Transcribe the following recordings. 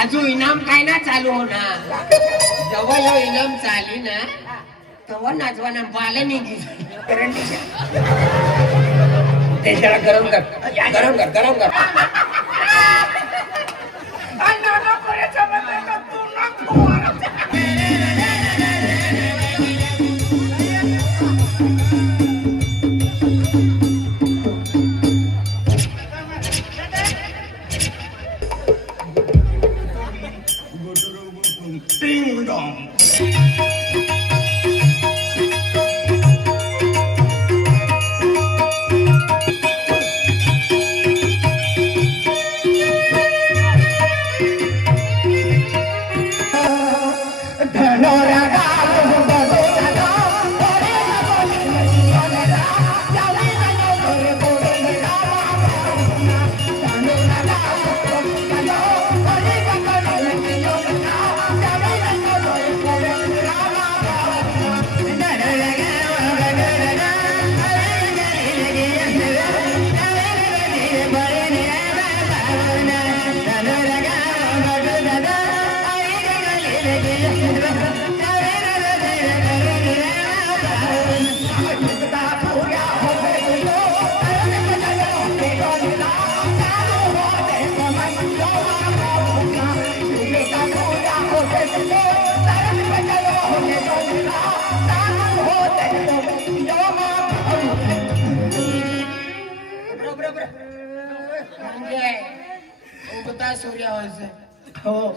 अजून इनाम काय ना चालू होणार जेव्हा यो इनाम चाली ना तेव्हा नाचवाना बाला निघी ते जरा गरम कर गरम कर गरम कर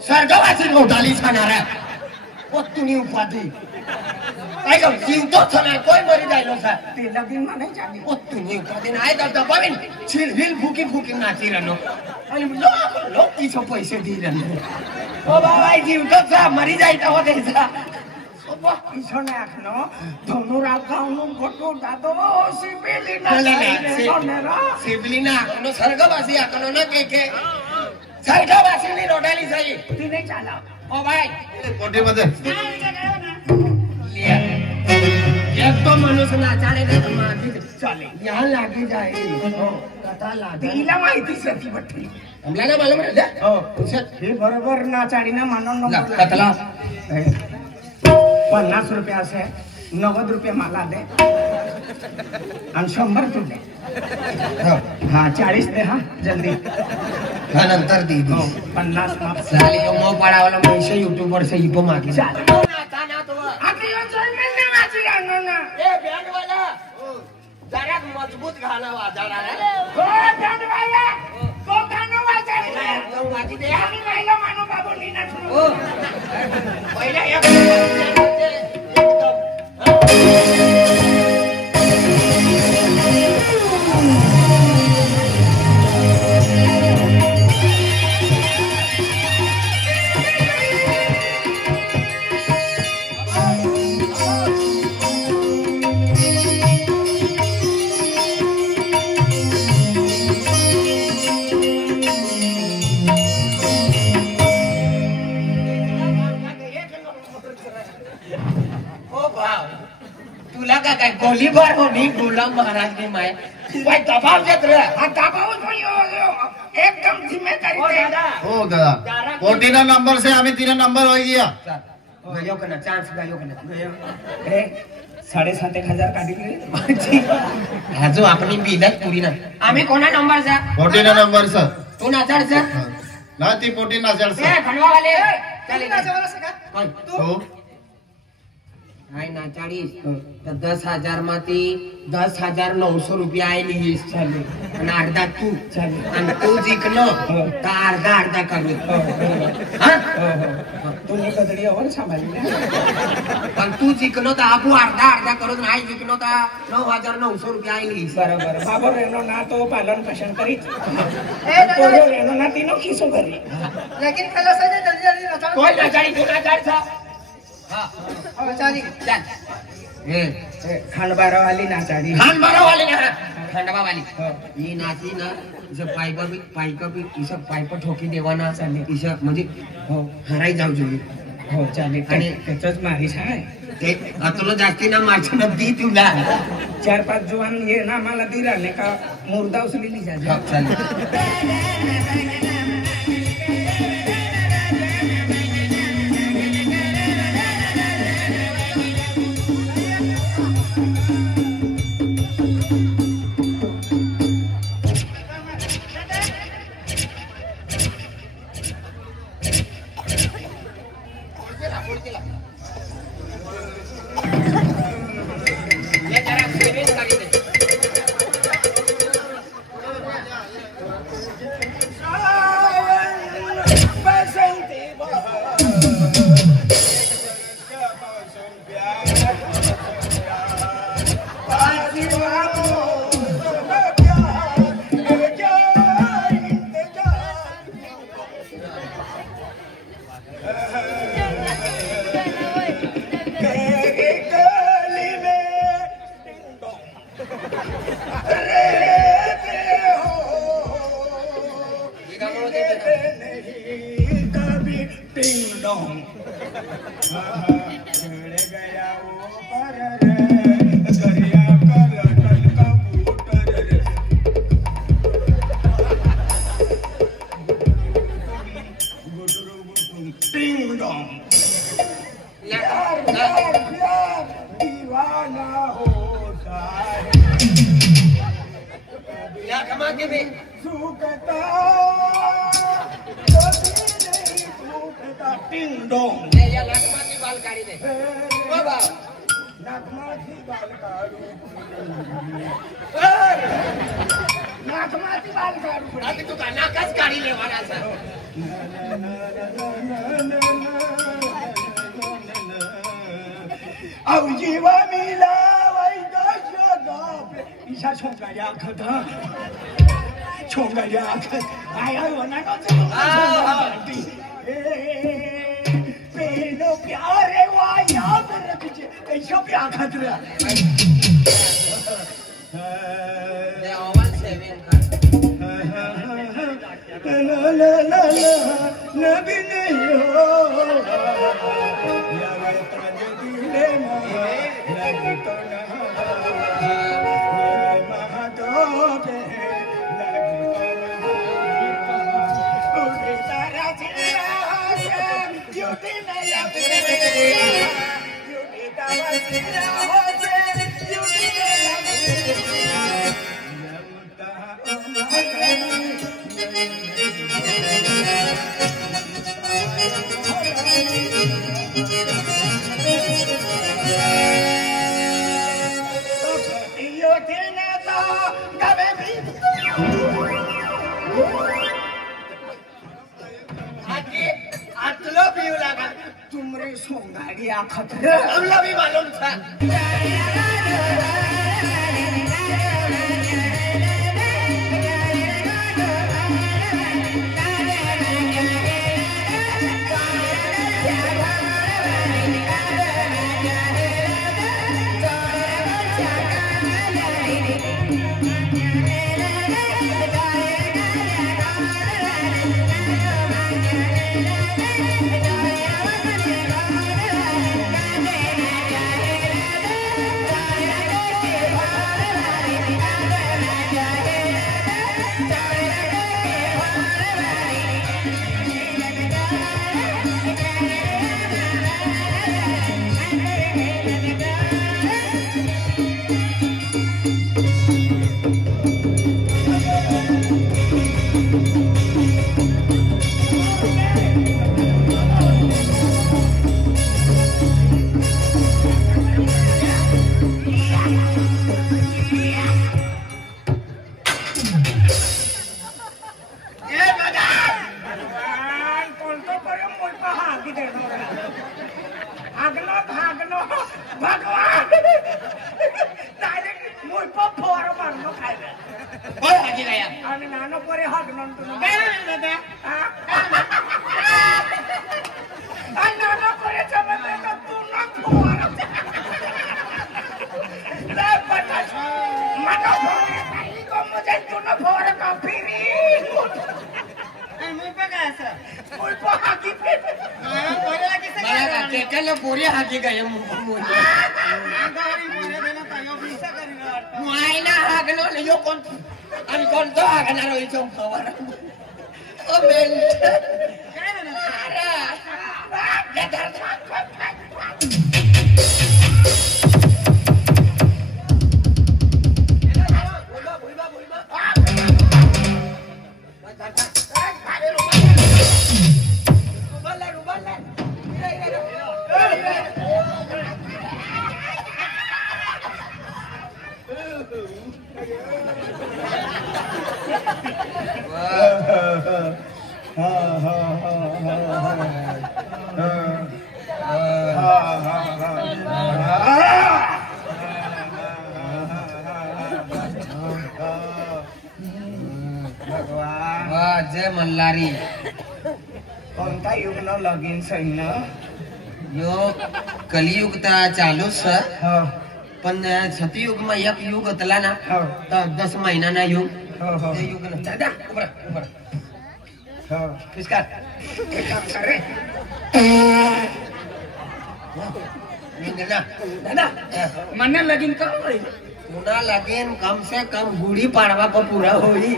स्वर्गवासी घोटाली छानारा तुम्ही उपाधी काय का जीवतो छाना कोई मरी जायलो सा ते लगीन मा नाही जानी तुम्ही उपाधी नाही तर दबावीन छिल हिल फुकी फुकी नाची रहनो आणि लोक तिचे पैसे दी रहनो ओ बाबा जीवतो सा मरी जायता हो देसा ओ बा किछो नाही आखनो धनुरा गावनो गोटो दादो सिबलिना नो स्वर्गवासी आखनो ना के सरकारवासींनी रोडाली जाई ती नाही चाला ओ भाई कोटीमध्ये लिया एक तो मनुष्य नाचाने दे माती चाले यहां लागे जाए हो कथा लागे तिला माहिती सती बट्टी हमला ना मालूम है हो हे बरोबर नाचाडी ना मानून कथला 50 रुपये असे 90 रुपये मला दे आणि 100 तू दे हाँ 40 दे हाँ जल्दी हाँ नंतर दी 50 माफ साली यो मो पडावला पैसे YouTube वर से इपो मागी चाल नाचा ना तो आके यो चल में नाची गाणं ना ए बँड वाला जरा मजबूत गाणं वाजवणार रे हो बँड वाला तो गाणं वाजवणार तो वाजी दे आणि पहिला मानो बाबू नीना हो पहिला काय गोलीबार होनी गुलाम महाराज की माय भाई दबाव देत रे हां दबाव एकदम जिम्मेदारी हो दादा 14 नंबर से आम्ही 3 नंबर होई गया गयो कना चांस गयो कना ए 7,500 काढी हाजो आपली बिलच पुरी ना आम्ही कोणा नंबर सा 14 नंबर सर तू नाचाड सर ना ती 14 नाचाड सर ए खंडवा वाले चल नाचावाला सका तू हाय नाचाडी तर 10,000 माती 10,900 रुपये आयली चालू आणि अर्धा तू चालू आणि तू जिंकलो तर अर्धा करू तुम्ही कधडी अवर सांभाळली पण तू जिंकलो तर आपू अर्धा करू नाही जिंकलो तर 9,900 रुपये आयली बरोबर बाबा रेनो ना तो पालन पोषण करीत रेनो ना तीनो खिसो करी लेकिन खलास है जल्दी नाचाडी कोई नाचाडी तू नाचाड सा हाँ नाचाडी चल खंडबारा वाली नाचाडी खंडबारा वाली ना खंडबा वाली ये नाची ना इसे पाइप भी इसे पाइप ठोकी देवाना चालले इसे म्हणजे हो हराई जाऊ જોઈએ हो चालेल आणि त्याचंच मारीस आहे ते तुला जास्ती ना मारचं ना दी तुला 4-5 जवान ये ना मला दी राहणे का मुर्दा उचलेली जा चालेल जय मल्हारी कोणता युग न लगीन सैन्य यो कलियुग तर चालूच छ हो पण सतयुग में एक युग होतला ना हो तो 10 महीना ना युग हो हो ते युग ना दादा उभा उभा हो किसका एक काम कर रे ना दादा मन्ने लगीन करो रे मुना लगीन कम से कम गुड़ी पाड़वा पर पूरा होई